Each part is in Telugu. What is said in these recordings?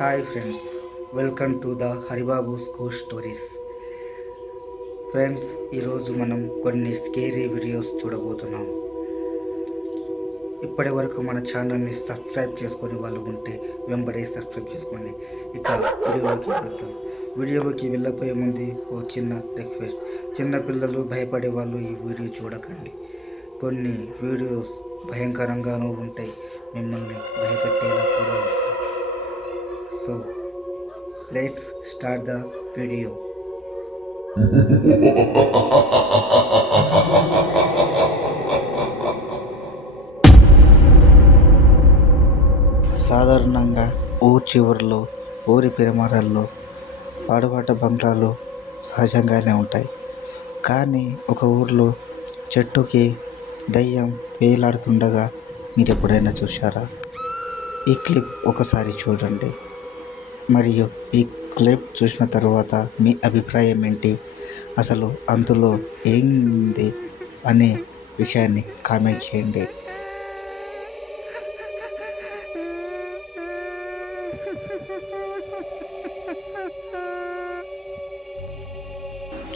Hi friends, welcome to the Haribabu's ghost stories. Friends, ఈరోజు మనం కొన్ని స్కేరీ వీడియోస్ చూడబోతున్నాం. ఇప్పటి వరకు మన ఛానల్ని సబ్స్క్రైబ్ చేసుకొని వాళ్ళు ఉంటే వెంబడే సబ్స్క్రైబ్ చేసుకోండి. ఇక వీడియోలోకి వెళ్తాం. వీడియోలోకి వెళ్ళబోయే ముందు ఓ చిన్న రిక్వెస్ట్: చిన్నపిల్లలు భయపడే వాళ్ళు ఈ వీడియో చూడకండి. కొన్ని వీడియోస్ భయంకరంగానూ ఉంటాయి, మిమ్మల్ని భయపెట్టేలా కూడా ఉంటాయి. So, let's start the video. సాధారణంగా ఊరి చివరిలో, ఊరి పిరమరాల్లో, పాడుబాట బంగ్లాలు సహజంగానే ఉంటాయి. కానీ ఒక ఊర్లో చెట్టుకి దయ్యం వేలాడుతుండగా మీరు ఎప్పుడైనా చూశారా? ఈ క్లిప్ ఒకసారి చూడండి. మరియు ఈ క్లిప్ చూసిన తర్వాత మీ అభిప్రాయం ఏంటి, అసలు అందులో ఏంది అనే విషయాన్ని కామెంట్ చేయండి.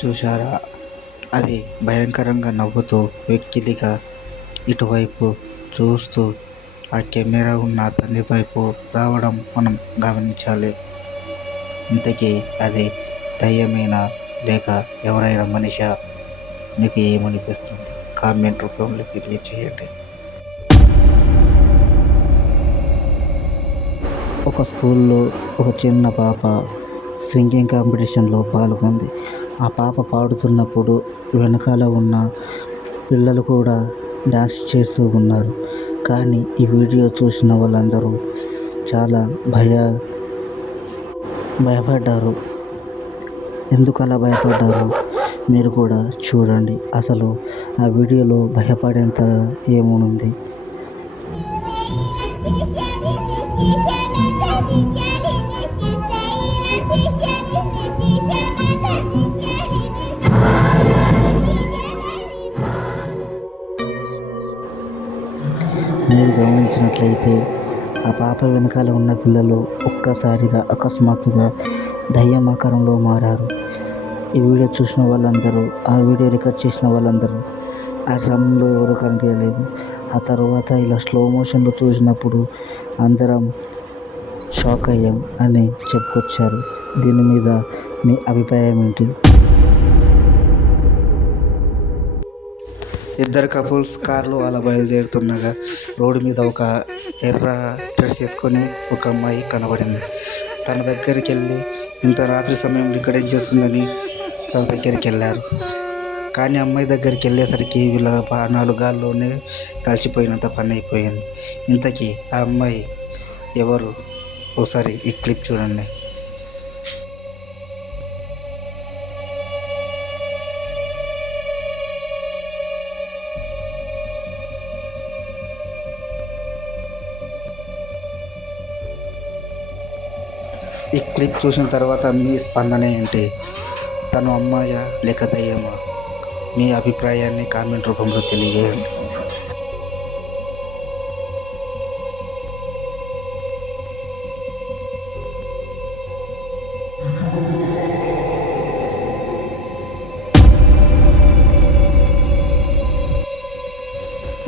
చూశారా? అది భయంకరంగా నవ్వుతూ వెక్కిలిగా ఇటువైపు చూస్తూ ఆ కెమెరా ఉన్న అతని వైపు రావడం మనం గమనించాలి. ఇంతకీ అది దయ్యమేనా లేక ఎవరైనా మనిషా? మీకు ఏమనిపిస్తుంది? కామెంట్ రూపంలో తెలియచేయండి. ఒక స్కూల్లో ఒక చిన్న పాప సింగింగ్ కాంపిటీషన్లో పాల్గొంది. ఆ పాప పాడుతున్నప్పుడు వెనకాల ఉన్న పిల్లలు కూడా డాన్స్ చేస్తూ ఉన్నారు. కానీ ఈ వీడియో చూసిన వాళ్ళందరూ చాలా భయపడ్డారు. ఎందుకు అలా భయపడ్డారు మీరు కూడా చూడండి. అసలు ఆ వీడియోలో భయపడేంత ఏముంది? మీరు గమనించినట్లయితే ఆ పాప వెనకాల ఉన్న పిల్లలు ఒక్కసారిగా అకస్మాత్తుగా దయ్యం ఆకారంలో మారారు. ఈ వీడియో చూసిన వాళ్ళందరూ, ఆ వీడియో రికార్డ్ చేసిన వాళ్ళందరూ ఆ సమయంలో ఎవరు కనిపించలేదు. ఆ తర్వాత ఇలా స్లో మోషన్లో చూసినప్పుడు అందరం షాక్ అయ్యాం అని చెప్పుకొచ్చారు. దీని మీద మీ అభిప్రాయం ఏంటి? ఇద్దరు కపుల్స్ కార్లో అలా బయలుదేరుతుండగా రోడ్డు మీద ఒక ఎర్ర డ్రెస్ వేసుకొని ఒక అమ్మాయి కనబడింది. తన దగ్గరికి వెళ్ళి ఇంత రాత్రి సమయంలో ఇక్కడ ఏం చేస్తుందని తన దగ్గరికి వెళ్ళారు. కానీ అమ్మాయి దగ్గరికి వెళ్ళేసరికి వీళ్ళ నాలుగు గాల్లోనే కలిసిపోయినంత పని అయిపోయింది. ఇంతకీ ఆ అమ్మాయి ఎవరు? ఒకసారి ఈ క్లిప్ చూడండి. ఈ క్లిప్ చూసిన తర్వాత మీ స్పందన ఏంటి? తను అమ్మాయా లేక దయ్యమా? మీ అభిప్రాయాన్ని కామెంట్ రూపంలో తెలియజేయండి.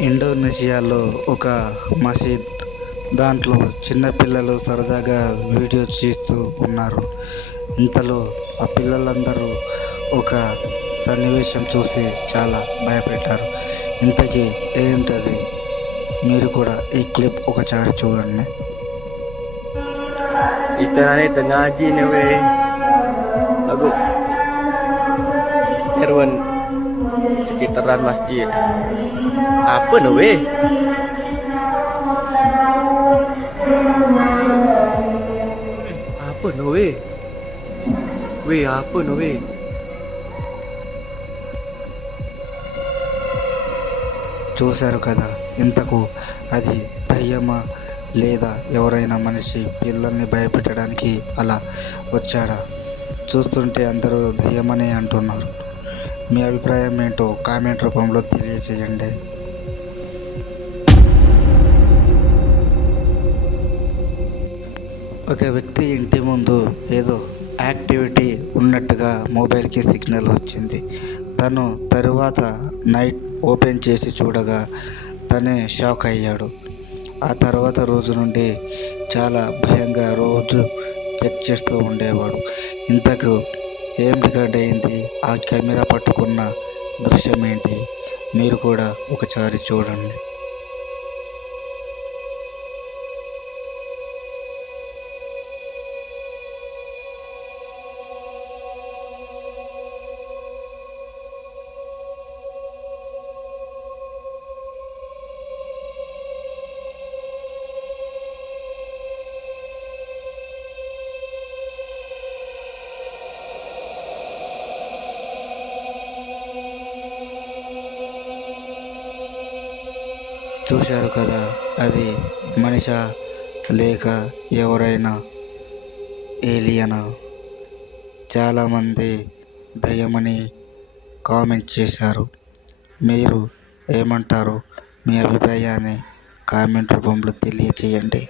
ఇండోనేషియాలో ఒక మసీద్, దాంట్లో చిన్నపిల్లలు సరదాగా వీడియో తీస్తూ ఉన్నారు. ఇంతలో ఆ పిల్లలందరూ ఒక సన్నివేశం చూసి చాలా భయపెట్టారు. ఇంతకీ ఏంటది? మీరు కూడా ఈ క్లిప్ ఒకసారి చూడండి. Ita ngaji ni weh. Aku Erwan sekitaran masjid. Apa ni weh? Apa ni weh? Weh, apa ni weh? చూశారు కదా, ఇంతకు అది దయ్యమా లేదా ఎవరైనా మనిషి పిల్లల్ని భయపెట్టడానికి అలా వచ్చాడా? చూస్తుంటే అందరూ దయ్యమనే అంటున్నారు. మీ అభిప్రాయం ఏంటో కామెంట్ రూపంలో తెలియచేయండి. ఒక వ్యక్తి ఇంటి ముందు ఏదో యాక్టివిటీ ఉన్నట్టుగా మొబైల్కి సిగ్నల్ వచ్చింది. తను తరువాత నైట్ ఓపెన్ చేసి చూడగా తనే షాక్ అయ్యాడు. ఆ తర్వాత రోజు నుండి చాలా భయంగా రోజు చెక్ చేస్తూ ఉండేవాడు. ఇంతకు ఏం రికార్డ్ అయింది, ఆ కెమెరా పట్టుకున్న దృశ్యం ఏంటి, మీరు కూడా ఒకసారి చూడండి. చూశారు కదా, అది మనిషా లేక ఎవరైనా ఏలియనా? చాలామంది దయ్యమని కామెంట్ చేశారు. మీరు ఏమంటారు? మీ అభిప్రాయాన్ని కామెంట్ రూపంలో తెలియచేయండి.